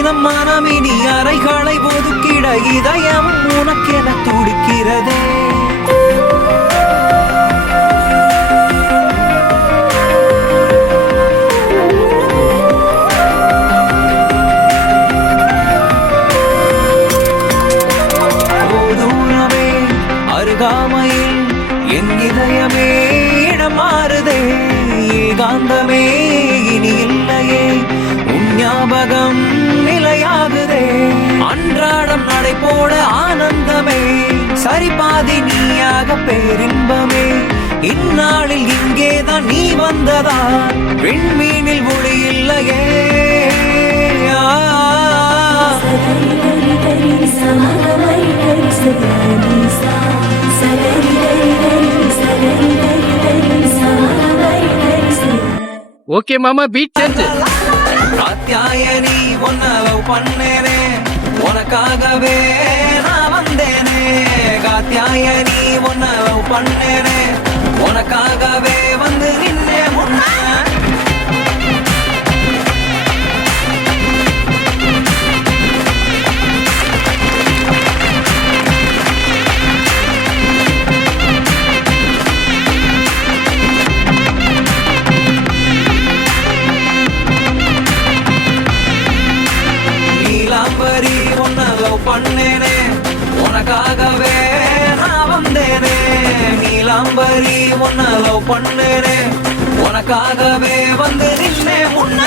தினம் மனமினி அறைகளை ஒதுக்கிட இதயம் உனக்கென துடிக்கிறதே. அருகாமையில் என் இதயமே இடம் மாறுதே. ஏகாந்தமே இனி இல்லையே, உன் ஞாபகம் நிலையாகுதே. அன்றாடம் நடை போட ஆனந்தமே, சரிபாதி நீயாக பேரின்பமே. இந்நாளில் இங்கேதான் நீ வந்ததால் விண்மீனில் ஒளி இல்லையே. ஓகே மாமா, பீட் சேர்த்து. காத்தியாயனி உன்னை லவ் பண்ணேனே, உனக்காகவே நான் வந்தேனே. காத்தியாயனி உன்னை லவ் பண்ணேனே, உனக்காகவே வந்து நின்னே முன்ன. நீலாம்பரி உன்னை லவ் பண்ணேனே, உனக்காகவே நான் வந்தேனே. நீலாம்பரி உன்னை லவ் பண்ணேனே, உனக்காகவே வந்து நின்னே முன்ன.